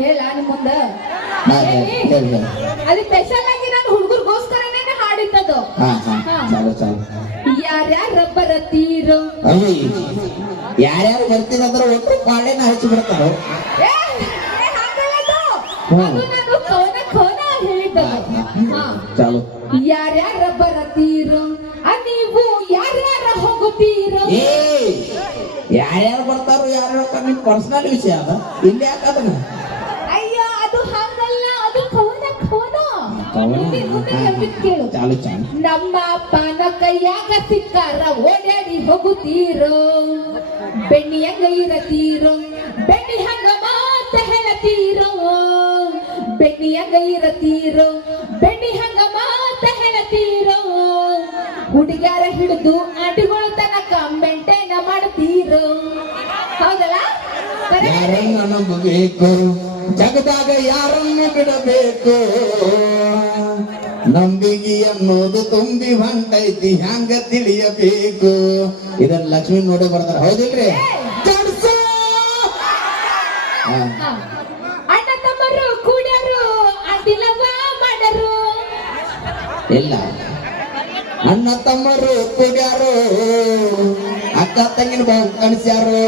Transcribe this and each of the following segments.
ಹೇಳ ನಿಮ್ ಮುಂದ ಹಾ, ಹೇಳಿ. ಅಲ್ಲಿ ಸ್ಪೆಷಲ್ ಆಗಿ ನಾನು ಹುಡುಗರ್ಗೋಸ್ಕರನೇ ಹಾಡಿದ್ದದು. ಚಾಲು ಚಾಲು. ಯಾರ್ಯಾರ ಬರತೀರೋ ಅಯ್ಯ ಯಾರ್ಯಾರು ಬರ್ತೀನಿ ಅಂದ್ರೆ ಒಟ್ಟು ಪಾಳೆನ ಹಚ್ಚಿ ಬಿಡ್ತಾರ. ನಾನು ಕೋನ ಹೇಳಿದ್ದದು. ಚಾಲು. ಯಾರ್ಯಾರ ಬರತೀರೋ ನೀವು ಯಾರ್ಯಾರ ಹೋಗುತ್ತೀರೋ. ಯಾರ್ಯಾರು ಬರ್ತಾರೋ ಯಾರು ನಿಮ್ ಪರ್ಸನಲ್ ವಿಷಯ ಅದ, ಇಲ್ಲಿ ಯಾಕದನ್ನ. ಅಯ್ಯ ಅದು ಹಂಗಲ್ಲ, ಅದು ಕವನ ಕೇಳು. ಚಾಲು ಚಾಲು. ನಮ್ಮ ಅಪ್ಪನ ಕೈಯಾಗ ಸಿಕ್ಕಾರ ಓಡಾಡಿ ಹೋಗುತ್ತೀರೋ, ಬೆಣ್ಣಿ ಹಂಗ ಇರತೀರೋ, ಬೆಣ್ಣಿ ಹಂಗ ಮಾತ ಹೇಳತೀರೋ, ಬೆಣ್ಣಿ ಹಂಗ ಇರತೀರೋ, ಬೆಣ್ಣಿ ಹಂಗ ಮಾತ ಹೇಳತೀರೋ, ಹುಡುಗ್ಯಾರ ಹಿಡಿದು ಆಟಿಗಳ ತನಕ ಮೆಂಟೇನ ಮಾಡ್ತೀರೋ. ಹೌದಲ್ಲ? ಯಾರನ್ನ ನಂಬಬೇಕು, ಜಗದಾಗ ಯಾರನ್ನು ಬಿಡಬೇಕು, ನಂಬಿಗಿ ಅನ್ನೋದು ತುಂಬಿ ಹೊಂಟೈತಿ ಹ್ಯಾಂಗ ತಿಳಿಯಬೇಕು. ಇದನ್ನ ಲಕ್ಷ್ಮೀ ನೋಡಿ ಬರ್ತಾರ, ಹೌದಿಲ್ರಿ? ಅಣ್ಣ ತಮ್ಮರು ಕೂಡ್ಯಾರು ಅದಿಲವ ಮಾಡರು. ಇಲ್ಲ, ಅಣ್ಣ ತಮ್ಮರು ಕೂಡ್ಯಾರು ಅಕ್ಕ ತಂಗಿನ ಬಾವು ಕಣಿಸ್ಯಾರು.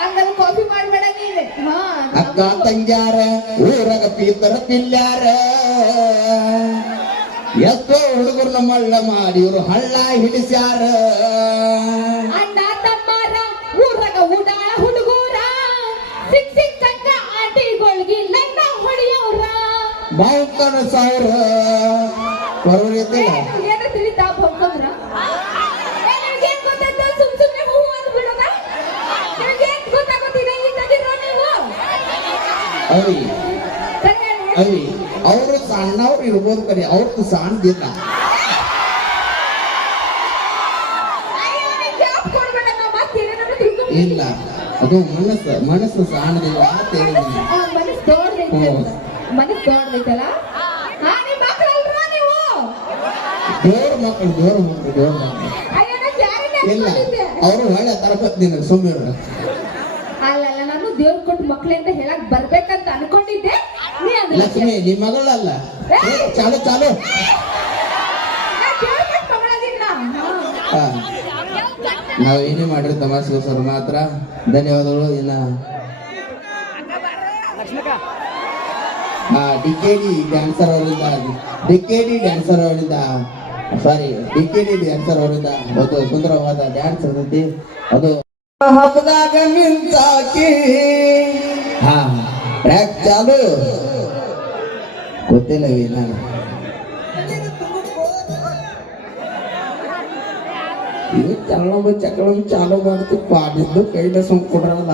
ಹಂಗಲ್ಲ ಕಾಫಿ ಮಾಡ್ಬೇಡ ನೀನು. ಅಕ್ಕ ತಂಗ್ಯಾರ ಊರಾಗ ಪೀತರ ಪಿಲ್ಯಾರ, ಎಷ್ಟೋ ಹುಡುಗರು ಮಳ್ಳ ಮಾಡಿ ಇವ್ರು ಹಳ್ಳ ಹಿಡಿಸ್ಯಾರ. ಅಣ್ಣ ತಮ್ಮರ ಊರಾಗ ಉಡಾಳ ಹುಡುಗೂರ, ಸಿಕ್ಕಂಗ ಆಟಿಗೊಳ್ಗಿ ಲಗ್ನ ಹೊಡಿಯೋರ, ಬಾವು ಕಣಸವ್ರ ಬರೋರಿದ್ದಿಲ್ಲ. ಏನೋ ತಿಳಿತಾ ಹೋಗ್ಕೊಂಡ್ರ ಏನ್ ಗೊತ್ತಾಯ್ತು? ಸುಮ್ನೆ ಹೂ ಅಂದ್ಬಿಡೋದ. ನಿಮ್ಗೇನ್ ಗೊತ್ತಾಗೋದಿದೆ? ಇದ್ದದಿರೋ ನೀವು ಅವಿ ಅವಿ ಅವರು ಸಣ್ಣವ್ರು ಇರ್ಬೋದು ಕರಿ, ಅವ್ರದ್ದು ಸಣ್ಣದಿಲ್ಲ. ಇಲ್ಲ, ಅದು ಮನಸ್ಸು ಸಣ್ಣದಿಲ್ಲ ಅಂತ ಹೇಳಿದ್ದೀನಿ. ಮನಸ್ಸು ದೇವ್ರ ಮಕ್ಕಳು ಇಲ್ಲ, ಅವರು ಒಳ್ಳೆ ತರಪತ್ತೀನಿ ಸುಮ್ಮನೆ. ಅಲ್ಲ ನಾನು ದೇವ್ರ ಕೊಟ್ಟು ಮಕ್ಳೆ ಅಂತ ಹೇಳಕ್ ಬರ್ಬೇಕಂತ ಅನ್ಕೊಂಡಿದ್ದೆ. ಲಕ್ಷ್ಮಿ ನಿಮ್ ಮಗಳಲ್ಲ. ಚಾಲು ಚಾಲು. ನಾವು ಏನೇ ಮಾಡಿರೋ ತಮಾಷೆಗೋಸ್ಕರ ಮಾತ್ರ ಧನ್ಯವಾದಗಳು. ಇನ್ನ ಡಿಕೆಡಿ ಡ್ಯಾನ್ಸರ್ ಅವರಿಂದ ಒಂದು ಸುಂದರವಾದ ಡ್ಯಾನ್ಸ್ ಇರ್ತೈತಿ. ಅದು ಹಬ್ಬದಾಗ ಮಿಂಚಾಕಿ ಟ್ರ್ಯಾಕ್ ಚಾಲು ಗೊತ್ತಿಲ್ಲವೇ ನಾನು. ಚಕಳ ಚಾಲು ಮಾಡ್ತಿ ಪಾಡಿದ್ದು ಕೈಲ ಸುಮ್ ಕೊಡ್ರಲ್ಲ.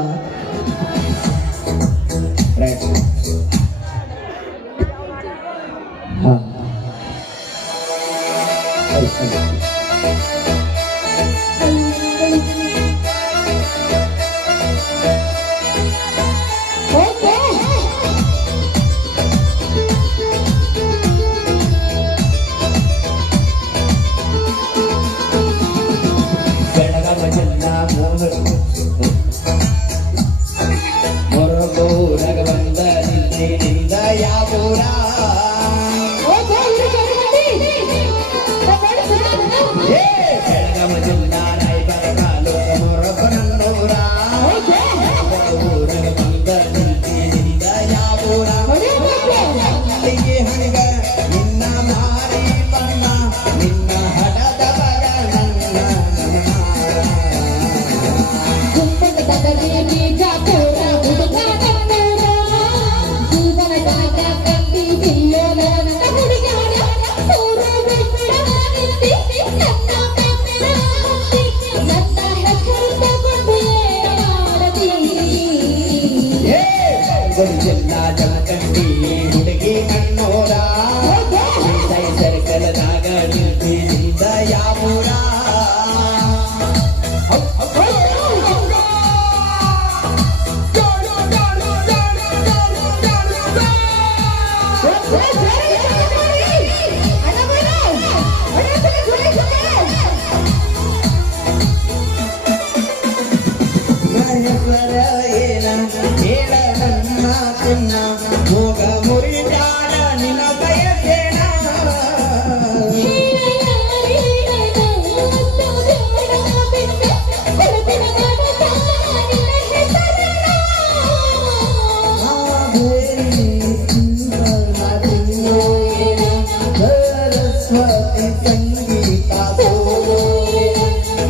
ಸಂಗೀತ ಸೋಲು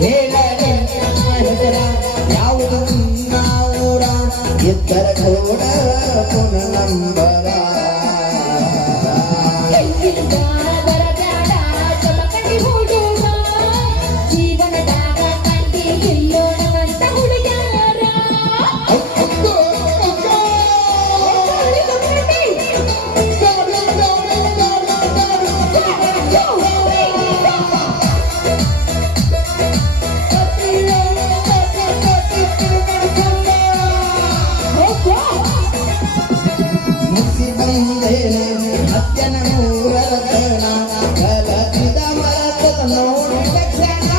ಹೇಳಲಿ ಹೆಸರ ಯಾವುದು ನಾವೂರ ಎತ್ತರ ಗೋಡ ಪುನನಂಬರ ಅತ್ಯನ ಮೂರತನ ಕಲಸಿದ ಮರತ ನೋಡಿ ಲಕ್ಷಣ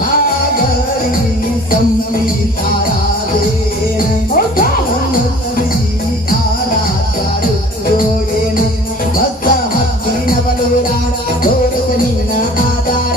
ಸಾಗರಿ ಸಂಹಿತಾರಾಧೇನ ಆರಾಧಾರು ಏನ ಭಕ್ತ ಹಕ್ಕಿನ ಬಲೂರ ತೋರಿಸ ನಿನ್ನ ಆಧಾರ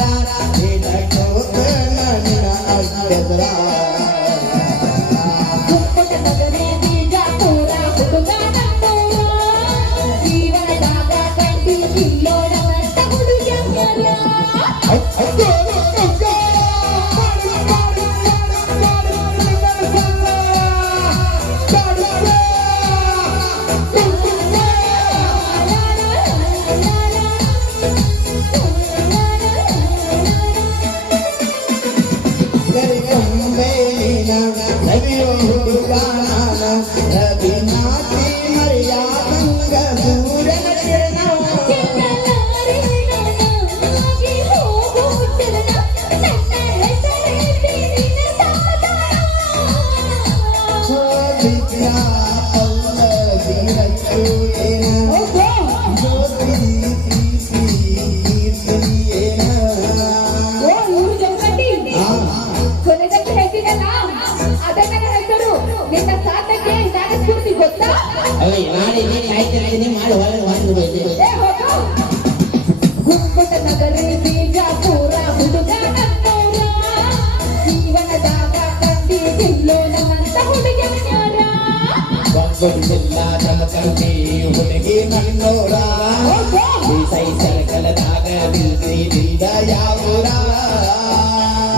ರವಿನಾಥಿ ಮರ್ಯಾದಂಗ ಸೂರ್ಯನ ಕಿರಣ ವಿದ್ಯಾ ಪಲ್ಲವಿ ರಚ್ಚು ಏನ ಜ್ಯೋತಿ ಏನ ಕೊನೆದಕ್ಕೆ ಹೇಳ್ತೀನಲ್ಲ ಅದನ್ನ ಹೆಸರು ನಿನ್ನ ಸಾಧನೆಗೆ ನಾನು ಸ್ಫೂರ್ತಿ ಗೊತ್ತಾ ಅಲ್ಲ ಮಾಡಿ ನೀನು ಆಯ್ತು ಮಾಡಿ ಒಳಗೆ ಬಂದು ಗುಂಪಟ ನಗರಿ ಬೀಜಾಪುರ ಹುಡುಗ ನನ್ನೂರ ಜೀವನದಾಗ ಕಂಡಿ ಜಿಲ್ಲೋ ನಮ್ಮಂತ ಹುಡುಗನ್ಯಾರ ಬಗ್ಗಡಿಸಿಲ್ಲ ನಮ್ಮ ಕಂಟಿ ಹುಡುಗಿ ನನ್ನೋರ ಸೈ ಸರ್ಕಲದಾಗ ದಿಲ್ದ ಯಾವೂರ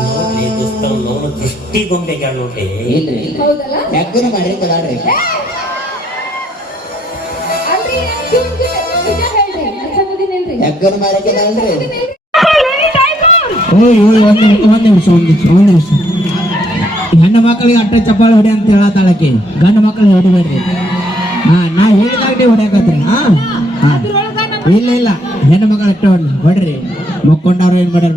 ನೋಡ್ಲಿ ದುಸ್ತವ್ ನೋಡು ದೃಷ್ಟಿ ಗೊಂಬೆಗೆ ನೋಡ್ಲಿ ಇಲ್ರಿ ಹೌದಲ್ಲ ಯಾಕನ ಮಾಡಿ ಕಲಾಡ್ರಿ ಅಲ್ರಿ ನಿಜ ಹೇಳ್ರಿ ಅನ್ಸೋದಿನಿಲ್ರಿ ಯಾಕನ ಮಾಡಿ ಕಲಾಡ್ರಿ ಓಯ್ ಒಂದ್ ನಿಮಿಷ ಹೆಣ್ಣು ಮಕ್ಕಳಿಗೆ ಅಟ್ಟ ಚಪ್ಪಾಳೆ ಹೊಡಿ ಅಂತ ಹೇಳತ್ತಾಳಕಿ ಗಂಡು ಮಕ್ಕಳಿಗೆ ಹೊಡಿಬೇಡ್ರಿ ನಾ ಹೇಳಿದಾಗ ಹೊಡ್ಯಾಕತ್ರಿ ಇಲ್ಲ ಹೆಣ್ಣು ಮಕ್ಕಳು ಅಟ್ಟ ಹೊಡ್ರಿ ಮಕ್ಕೊಂಡವ್ರು ಏನ್ ಮಾಡ್ಯಾರ